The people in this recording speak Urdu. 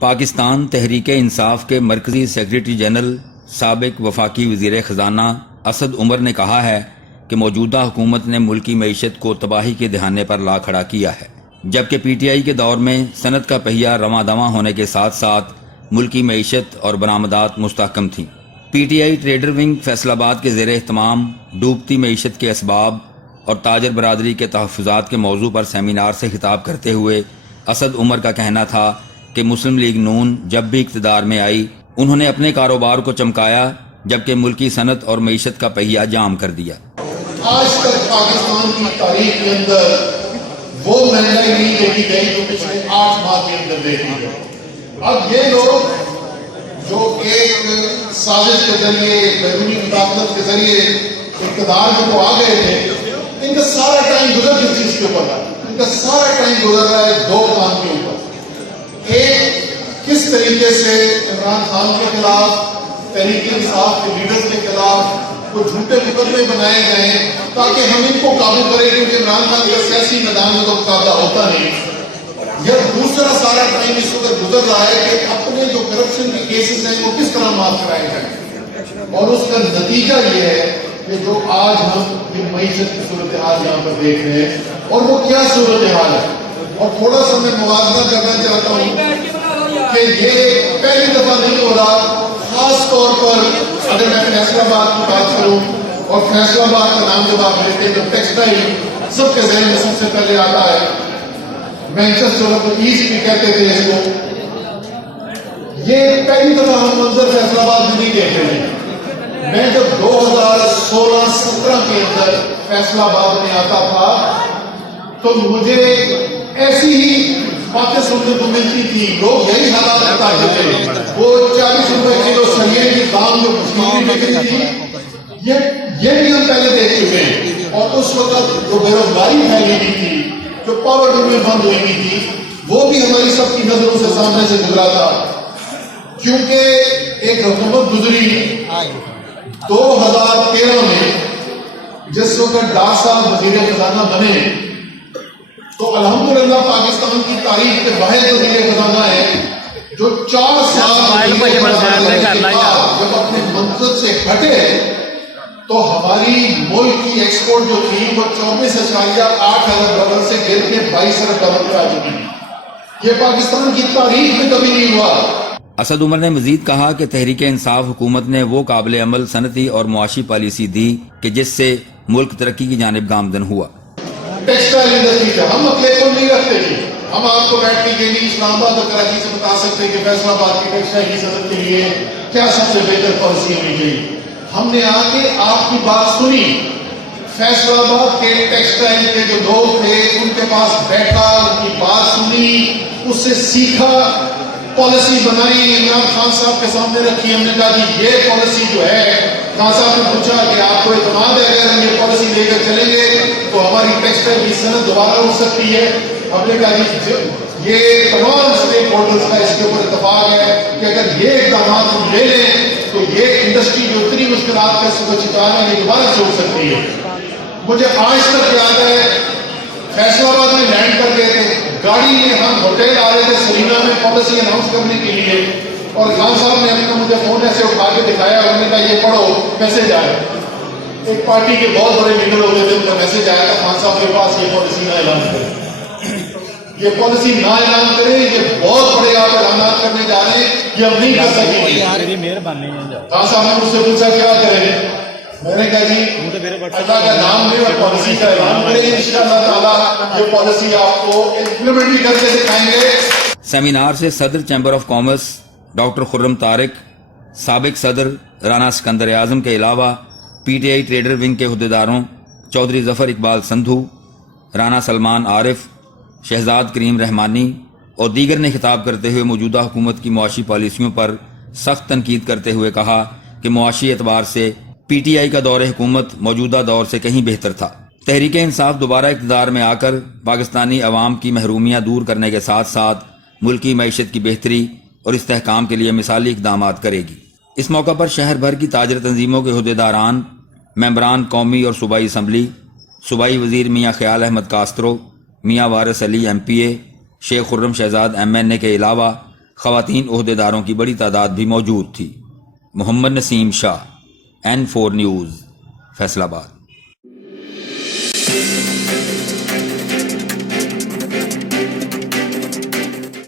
پاکستان تحریک انصاف کے مرکزی سیکریٹری جنرل سابق وفاقی وزیر خزانہ اسد عمر نے کہا ہے کہ موجودہ حکومت نے ملکی معیشت کو تباہی کے دہانے پر لا کھڑا کیا ہے، جبکہ پی ٹی آئی کے دور میں صنعت کا پہیہ رواں دواں ہونے کے ساتھ ساتھ ملکی معیشت اور برآمدات مستحکم تھیں۔ P T I trader wing Faisal آباد کے زیر اہتمام ڈوبتی معیشت کے اسباب اور تاجر برادری کے تحفظات کے موضوع پر سیمینار سے خطاب کرتے ہوئے اسد عمر کا کہنا تھا کہ مسلم لیگ نون جب بھی اقتدار میں آئی انہوں نے اپنے کاروبار کو چمکایا، جبکہ ملکی صنعت اور معیشت کا پہیہ جام کر دیا۔ آج تک پاکستان کی تاریخ کے اندر وہ مہنگائی نہیں دیکھی گئی جو پچھلے 8 ماہ کے اندر دیکھی گئی۔ اب یہ لوگ جو ایک سازش کے ذریعے بیرونی مداخلت کے ذریعے اقتدار میں تو آ گئے تھے، ان کا سارا ٹائم گزر کس چیز کے اوپر ہے؟ ان کا سارا ٹائم گزر رہا ہے 2 کام کے اوپر۔ ایک، کس طریقے سے عمران خان کے خلاف، تحریک انصاف کے لیڈرز کے خلاف کوئی جھوٹے مقدمے بنائے جائیں تاکہ ہم ان کو قابو کریں، کیونکہ عمران خان کا سیاسی میدان میں تو مقابلہ ہوتا نہیں۔ یا دوسرا سارا ٹائم اس وقت گزر رہا ہے کہ اپنے جو کرپشن کے کیسز ہیں وہ کس طرح معاف کرائے جائیں، اور اس کا نتیجہ یہ ہے کہ جو آج ہم معیشت کی صورتحال یہاں پر دیکھ رہے ہیں، اور وہ کیا صورتحال ہے۔ اور تھوڑا سا میں موازنہ کرنا چاہتا ہوں کہ یہ پہلی دفعہ نہیں ہو رہا، خاص طور پر اگر میں فیصل آباد کی بات کروں، اور فیصل آباد کا نام جب آپ لیتے ہیں تو ٹیکسٹائل سب کے ذہن میں سب سے پہلے آتا ہے۔ مینچسٹر ایسٹ بھی کہتے تھے اس کو۔ یہ پہلی دفعہ ہم منظر فیصل آباد میں نہیں دیکھ رہے ہیں۔ میں جب 2016-17 کے اندر فیصل آباد میں آتا تھا تو مجھے ایسی ہی باتیں سننے کو ملتی تھی، لوگ یہی حالات بتاتے تھے۔ وہ 40 روپے کلو سنگے کی دام جو کشمیری بکری تھی، یہ بھی ہم پہلے دیکھ چکے ہیں۔ اور اس وقت جو بے روزگاری پھیلی ہوئی تھی، جو پاورٹی میں بند ہوئی ہوئی تھی، وہ بھی ہماری سب کی نظروں سے سامنے سے گزرا تھا، کیونکہ ایک حکومت گزری 2013 میں جس وقت ڈار صاحب وزیر خزانہ بنے، تو الحمدللہ پاکستان کی تاریخ کے واحد وزیر خزانہ ہے جو 4 سال جب اپنے منصب سے ہٹے تو ہماری ملک کی ایکسپورٹ جو تھی وہ 24.8 ارب ڈالر سے گر کے 22 ارب ڈالر پہ آ چکی تھی۔ یہ پاکستان کی تاریخ میں کبھی نہیں ہوا۔ اسد عمر نے مزید کہا کہ تحریک انصاف حکومت نے وہ قابل عمل صنعتی اور معاشی پالیسی دی کہ جس سے ملک ترقی کی جانب گامزن ہوا۔ ٹیکسٹائل انڈسٹری کا ہم اپنے کو نہیں رکھتے تھے، ہم آپ کو بیٹھ کے یہ نہیں اسلام آباد اور کراچی سے بتا سکتے کہ فیصل آباد کی ٹیکسٹائل کی صنعت کے لیے کیا سب سے بہتر پالیسی ہونی چاہیے۔ ہم نے آ کے آپ کی بات سنی، فیصل آباد کے ٹیکسٹائل کے جو لوگ تھے ان کے پاس بیٹھا، ان کی بات سنی، اس سے سیکھا، پالیسی بنائی، عمران خان صاحب کے سامنے رکھی۔ ہم نے کہا کہ یہ پالیسی جو ہے، خان صاحب نے پوچھا کہ آپ کو اعتماد ہے اگر ہم یہ پالیسی لے کر چلیں گے تو ہماری ٹیکسٹائل کی صنعت دوبارہ اٹھ سکتی ہے۔ ہم نے کہا کہ یہ تمام اسٹیک ہولڈرز کا اس کے اوپر اتفاق ہے کہ اگر یہ اقدامات ہم لے لیں تو یہ انڈسٹری جو اتنی مشکلات کا اس کو شکار ہے یہ دوبارہ سے اٹھ سکتی ہے۔ مجھے آج تک یاد ہے فیصل آباد میں لینڈ کر گئے تھے، گاڑی میں ہم ہوٹل آ رہے تھے سرینا میں پالیسی اناؤنس کرنے کے لیے، اور خان صاحب نے اپنا مجھے فون ایسے اٹھا کے دکھایا، انہوں نے کہا یہ پڑھو میسج آیا۔ ایک پارٹی کے بہت بڑے لیڈر ہوتے تھے، ان کا میسج آیا تھا خان صاحب کے پاس یہ پالیسی نہ اعلان کریں، یہ پالیسی نہ اعلان کریں، یہ بہت بڑے آپ اعلانات کرنے جا رہے ہیں، یہ ہم نہیں کر سکیں گے۔ خان صاحب نے مجھ سے پوچھا کیا کریں، میں نے کہا جی اللہ کا نام لیں اور پالیسی کا اعلان کریں، انشاءاللہ تعالیٰ یہ پالیسی آپ کو امپلیمنٹ بھی کر کے دکھائیں گے۔ سیمینار سے صدر چیمبر آف کامرس ڈاکٹر خرم طارق، سابق صدر رانا سکندر اعظم کے علاوہ P T I trader wing کے عہدیداروں چودھری ظفر اقبال سندھو، رانا سلمان عارف، شہزاد کریم رحمانی اور دیگر نے خطاب کرتے ہوئے موجودہ حکومت کی معاشی پالیسیوں پر سخت تنقید کرتے ہوئے کہا کہ معاشی اعتبار سے پی ٹی آئی کا دور حکومت موجودہ دور سے کہیں بہتر تھا۔ تحریک انصاف دوبارہ اقتدار میں آ کر پاکستانی عوام کی محرومیاں دور کرنے کے ساتھ ساتھ ملکی معیشت کی بہتری اور استحکام کے لیے مثالی اقدامات کرے گی۔ اس موقع پر شہر بھر کی تاجر تنظیموں کے عہدیداران، ممبران قومی اور صوبائی اسمبلی، صوبائی وزیر میاں خیال احمد کاسترو، میاں وارث علی MP شیخ خرم شہزاد MNA کے علاوہ خواتین عہدیداروں کی بڑی تعداد بھی موجود تھی۔ محمد نسیم شاہ، N4 نیوز، فیصل آباد۔